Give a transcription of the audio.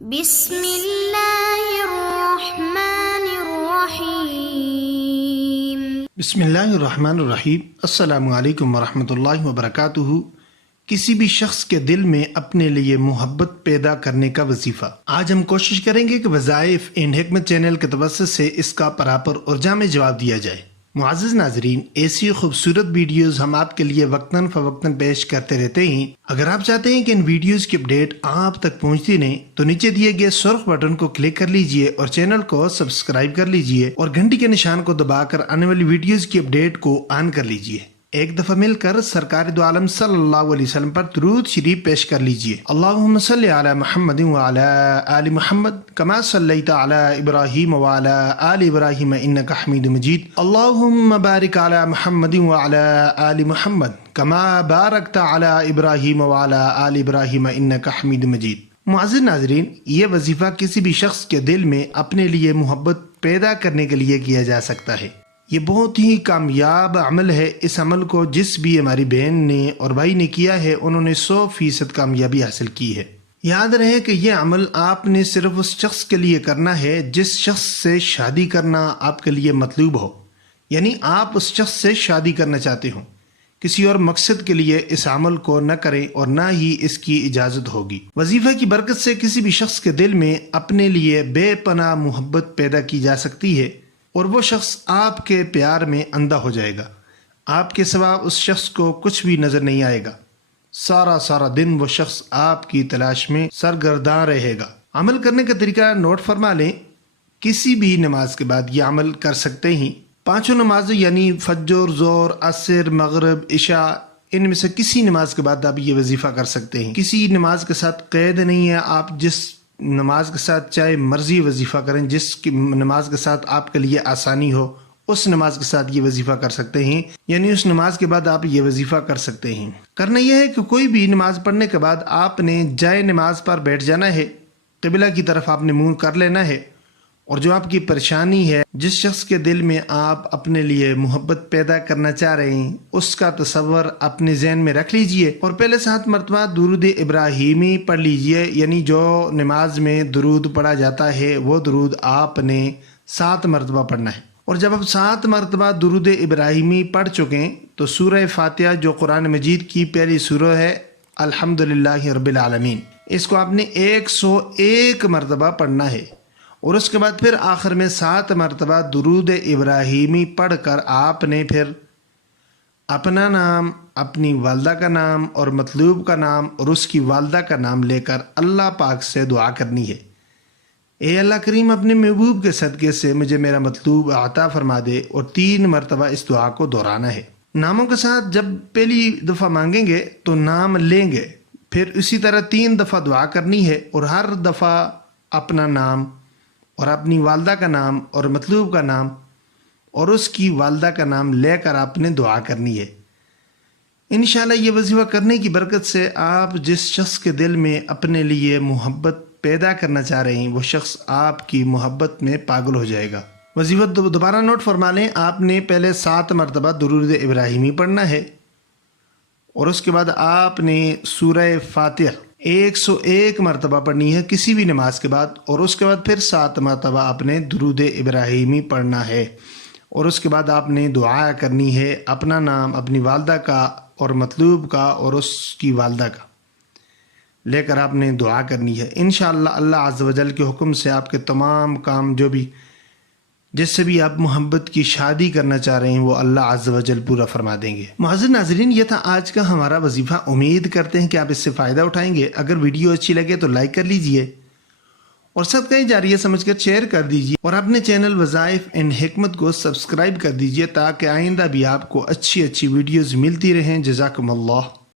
بسم اللہ الرحمن الرحیم۔ بسم اللہ الرحمن الرحیم۔ السلام علیکم ورحمۃ اللہ وبرکاتہ۔ کسی بھی شخص کے دل میں اپنے لیے محبت پیدا کرنے کا وظیفہ۔ آج ہم کوشش کریں گے کہ وظائف اینڈ حکمت چینل کے توسط سے اس کا پراپر اور جامع جواب دیا جائے۔ معزز ناظرین، ایسی خوبصورت ویڈیوز ہم آپ کے لیے وقتاً فوقتاً پیش کرتے رہتے ہیں۔ اگر آپ چاہتے ہیں کہ ان ویڈیوز کی اپڈیٹ آپ تک پہنچتی رہے تو نیچے دیے گئے سرخ بٹن کو کلک کر لیجئے اور چینل کو سبسکرائب کر لیجئے اور گھنٹی کے نشان کو دبا کر آنے والی ویڈیوز کی اپڈیٹ کو آن کر لیجئے۔ ایک دفعہ مل کر سرکار دو عالم صلی اللہ علیہ وسلم پر درود شریف پیش کر لیجئے۔ اللہم صلی علی محمد وعلی آل محمد کما صلیت علی ابراہیم وعلی آل ابراہیم انک حمید مجید۔ اللہم بارک علی محمد وعلی آل محمد کما بارکت علی ابراہیم وعلی آل ابراہیم انک حمید مجید۔ معزز ناظرین، یہ وظیفہ کسی بھی شخص کے دل میں اپنے لیے محبت پیدا کرنے کے لیے کیا جا سکتا ہے۔ یہ بہت ہی کامیاب عمل ہے۔ اس عمل کو جس بھی ہماری بہن نے اور بھائی نے کیا ہے انہوں نے 100% کامیابی حاصل کی ہے۔ یاد رہے کہ یہ عمل آپ نے صرف اس شخص کے لیے کرنا ہے جس شخص سے شادی کرنا آپ کے لیے مطلوب ہو، یعنی آپ اس شخص سے شادی کرنا چاہتے ہوں۔ کسی اور مقصد کے لیے اس عمل کو نہ کریں اور نہ ہی اس کی اجازت ہوگی۔ وظیفہ کی برکت سے کسی بھی شخص کے دل میں اپنے لیے بے پناہ محبت پیدا کی جا سکتی ہے اور وہ شخص آپ کے پیار میں اندھا ہو جائے گا۔ آپ کے سوا اس شخص کو کچھ بھی نظر نہیں آئے گا۔ سارا دن وہ شخص آپ کی تلاش میں سرگرداں رہے گا۔ عمل کرنے کا طریقہ نوٹ فرما لیں۔ کسی بھی نماز کے بعد یہ عمل کر سکتے ہیں۔ 5 نمازیں یعنی فجر، ظہر، عصر، مغرب، عشاء، ان میں سے کسی نماز کے بعد آپ یہ وظیفہ کر سکتے ہیں۔ کسی نماز کے ساتھ قید نہیں ہے، آپ جس نماز کے ساتھ چاہے مرضی وظیفہ کریں، جس کی نماز کے ساتھ آپ کے لیے آسانی ہو اس نماز کے ساتھ یہ وظیفہ کر سکتے ہیں، یعنی اس نماز کے بعد آپ یہ وظیفہ کر سکتے ہیں۔ کرنا یہ ہے کہ کوئی بھی نماز پڑھنے کے بعد آپ نے جائے نماز پر بیٹھ جانا ہے، قبلہ کی طرف آپ نے منہ کر لینا ہے، اور جو آپ کی پریشانی ہے، جس شخص کے دل میں آپ اپنے لیے محبت پیدا کرنا چاہ رہے ہیں، اس کا تصور اپنے ذہن میں رکھ لیجئے اور پہلے 7 مرتبہ درود ابراہیمی پڑھ لیجئے، یعنی جو نماز میں درود پڑھا جاتا ہے وہ درود آپ نے 7 مرتبہ پڑھنا ہے۔ اور جب آپ 7 مرتبہ درود ابراہیمی پڑھ چکیں تو سورہ فاتحہ جو قرآن مجید کی پہلی سورہ ہے، الحمدللہ رب العالمین، اس کو آپ نے 101 مرتبہ پڑھنا ہے، اور اس کے بعد پھر آخر میں 7 مرتبہ درود ابراہیمی پڑھ کر آپ نے پھر اپنا نام، اپنی والدہ کا نام اور مطلوب کا نام اور اس کی والدہ کا نام لے کر اللہ پاک سے دعا کرنی ہے۔ اے اللہ کریم، اپنے محبوب کے صدقے سے مجھے میرا مطلوب عطا فرما دے، اور 3 مرتبہ اس دعا کو دہرانا ہے۔ ناموں کے ساتھ جب پہلی دفعہ مانگیں گے تو نام لیں گے، پھر اسی طرح 3 دفعہ دعا کرنی ہے، اور ہر دفعہ اپنا نام اور اپنی والدہ کا نام اور مطلوب کا نام اور اس کی والدہ کا نام لے کر آپ نے دعا کرنی ہے۔ انشاءاللہ یہ وظیفہ کرنے کی برکت سے آپ جس شخص کے دل میں اپنے لیے محبت پیدا کرنا چاہ رہے ہیں وہ شخص آپ کی محبت میں پاگل ہو جائے گا۔ وظیفہ دوبارہ نوٹ فرما لیں۔ آپ نے پہلے 7 مرتبہ درود ابراہیمی پڑھنا ہے، اور اس کے بعد آپ نے سورہ فاتحہ 101 مرتبہ پڑھنی ہے کسی بھی نماز کے بعد، اور اس کے بعد پھر 7 مرتبہ آپ نے درود ابراہیمی پڑھنا ہے، اور اس کے بعد آپ نے دعا کرنی ہے، اپنا نام، اپنی والدہ کا اور مطلوب کا اور اس کی والدہ کا لے کر آپ نے دعا کرنی ہے۔ انشاءاللہ اللہ عز و جل کے حکم سے آپ کے تمام کام جو بھی جس سے بھی آپ محبت کی شادی کرنا چاہ رہے ہیں وہ اللہ عز و جل پورا فرما دیں گے۔ معزز ناظرین، یہ تھا آج کا ہمارا وظیفہ۔ امید کرتے ہیں کہ آپ اس سے فائدہ اٹھائیں گے۔ اگر ویڈیو اچھی لگے تو لائک کر لیجئے اور صدقہ جاریہ سمجھ کر شیئر کر دیجئے، اور اپنے چینل وظائف اینڈ حکمت کو سبسکرائب کر دیجئے تاکہ آئندہ بھی آپ کو اچھی ویڈیوز ملتی رہیں۔ جزاکم اللہ۔